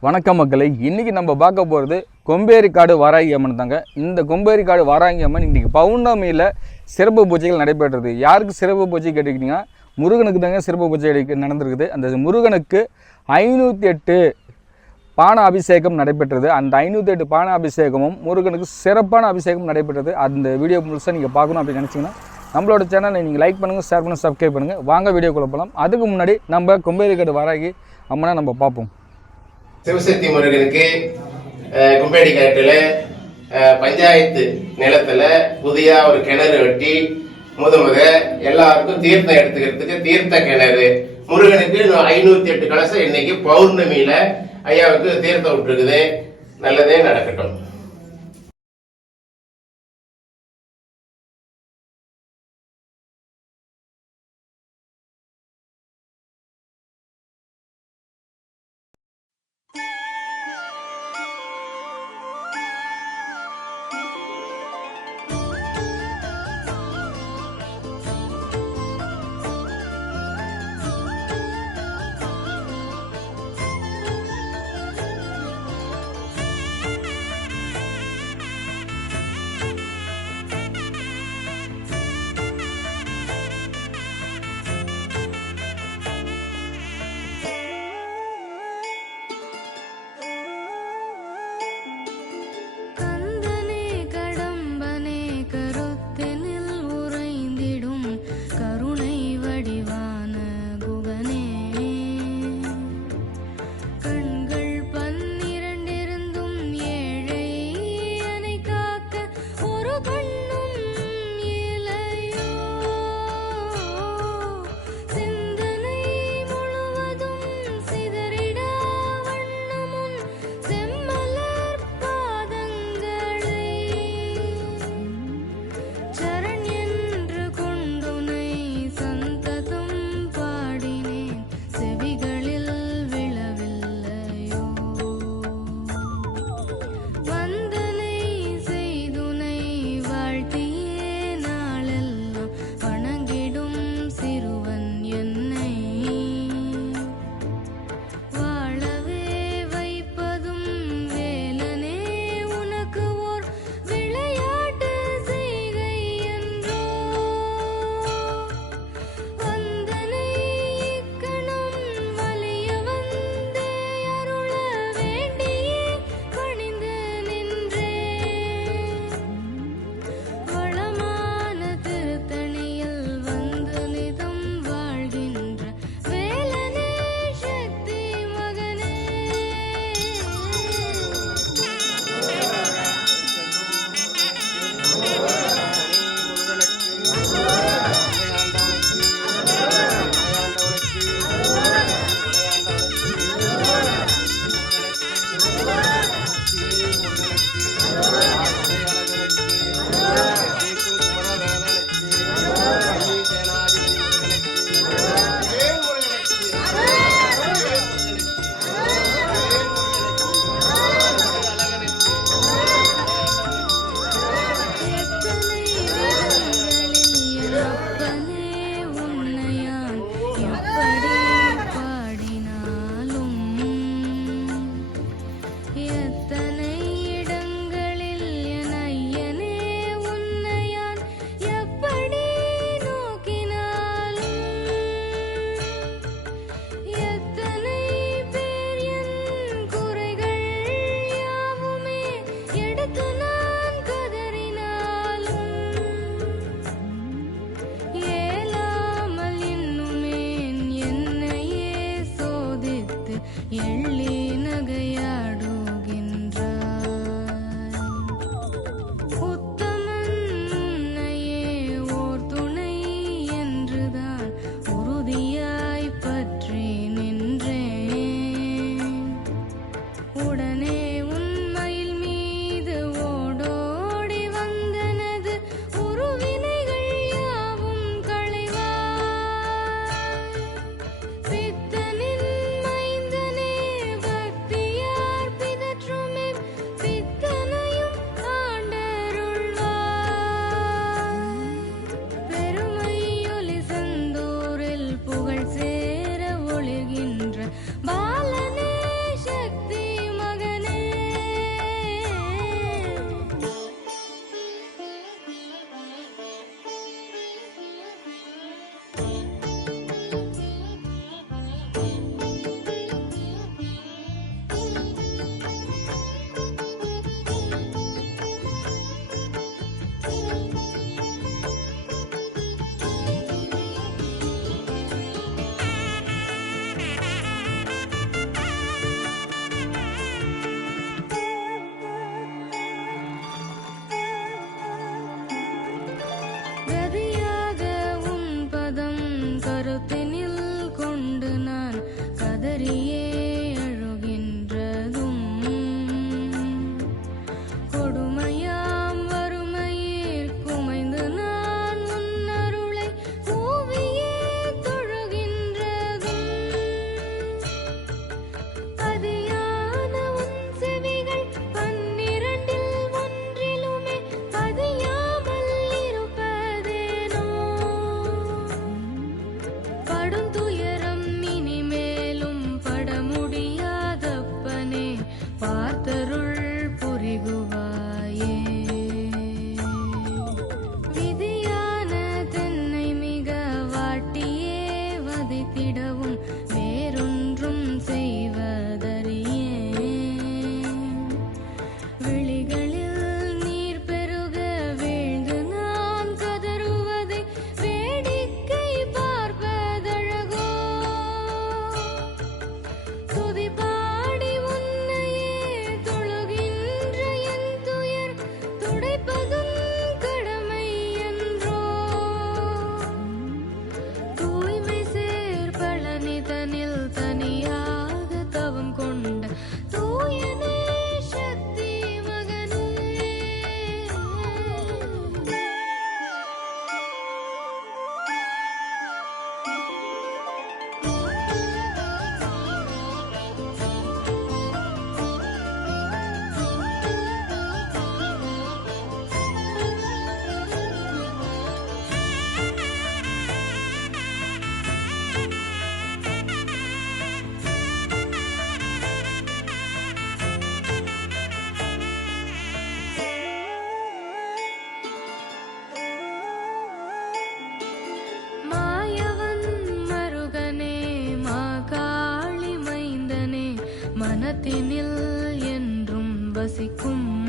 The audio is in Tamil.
வணக்கம் மக்களை. இன்றைக்கி நம்ம பார்க்க போகிறது கொம்பேரிக்காடு வாராகி அம்மன் தாங்க. இந்த கொம்பேரிக்காடு வாராகி அம்மன் இன்றைக்கி பௌர்ணமியில் சிறப்பு பூஜைகள் நடைபெற்றது. யாருக்கு சிறப்பு பூஜை கேட்டுக்கிட்டிங்கன்னா முருகனுக்கு தாங்க சிறப்பு பூஜை எடுக்க- நடந்திருக்குது. அந்த முருகனுக்கு ஐநூற்றி எட்டு பான அபிஷேகம் நடைபெற்றது. அந்த ஐநூற்றி எட்டு பான அபிஷேகமும் முருகனுக்கு சிறப்பான அபிஷேகம் நடைபெற்றது. அந்த வீடியோ முழுசாக நீங்கள் பார்க்கணும் அப்படின்னு நினச்சிங்கன்னா நம்மளோட சேனலை நீங்கள் லைக் பண்ணுங்கள் ஷேர் பண்ணுங்கள் சப்ஸ்கிரைப் பண்ணுங்கள் வாங்க வீடியோக்குள்ள போகலாம் அதுக்கு முன்னாடி நம்ம கொம்பேரிக்காடு வாராகி அம்மனை நம்ம பார்ப்போம். சிவசக்தி முருகனுக்கு கும்பேடி காட்டில் பஞ்சாயத்து நிலத்தில் புதிய ஒரு கிணறு வெட்டி முத முத எல்லாருக்கும் தீர்த்தம் எடுத்துக்கிறதுக்கு தீர்த்த கிணறு. முருகனுக்கு ஐநூத்தி எட்டு கலசம் இன்னைக்கு பௌர்ணமியில ஐயாவுக்கு தீர்த்தம் விட்டுருக்குது. நல்லதே நடக்கட்டும். 日里。करते மனத்தினில் என்றும் வசிக்கும்